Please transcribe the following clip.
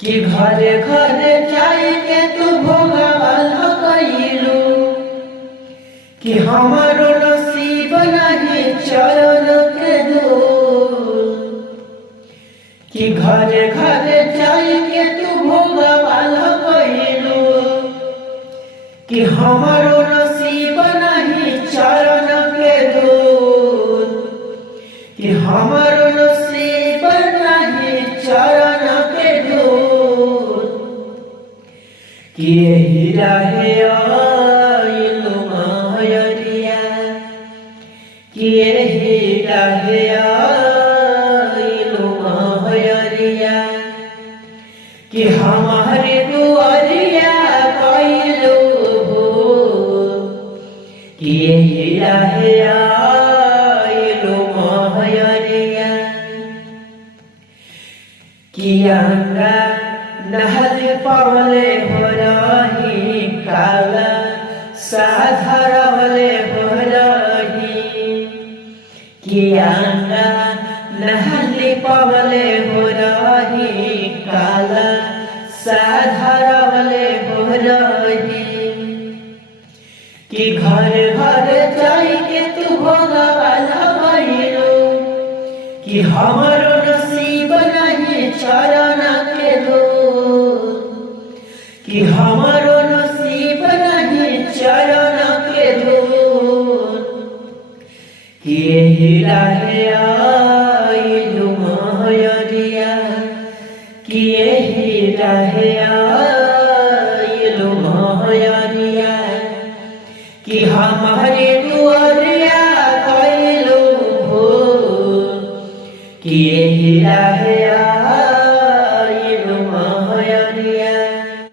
कि घरे घरे जाके तू भोगवाल कइलू कि हमारो नसीब नहीं चरण के दूर कि घरे घरे जाके तू भोगवाल कइलू कि हमारो नसीब नहीं चरण के दूर कि हमारो नसीब नहीं चरण के दूर कि यही रहे आइलू मायरिया कि यही रहे आइलू मायरिया कि हमारे दुआरिया कइलू कि यही रहे आइलू मायरिया कि अंगा नहल पवले हो रही काला साधरवले हो रही कि अंगा नहल पवले हो रही काला साधरवले हो रही कि घर घर जाके तू भोगवाल कइलू कि हमारो नसीब नहीं चरण के दूर कि हमारो नसीब नहीं चरण के दूर कि यही रहे आइलू मायरिया कि यही रहे आइलू मायरिया कि हमारे दुआरिया कइलू कि यही रहे आइलू मायरिया।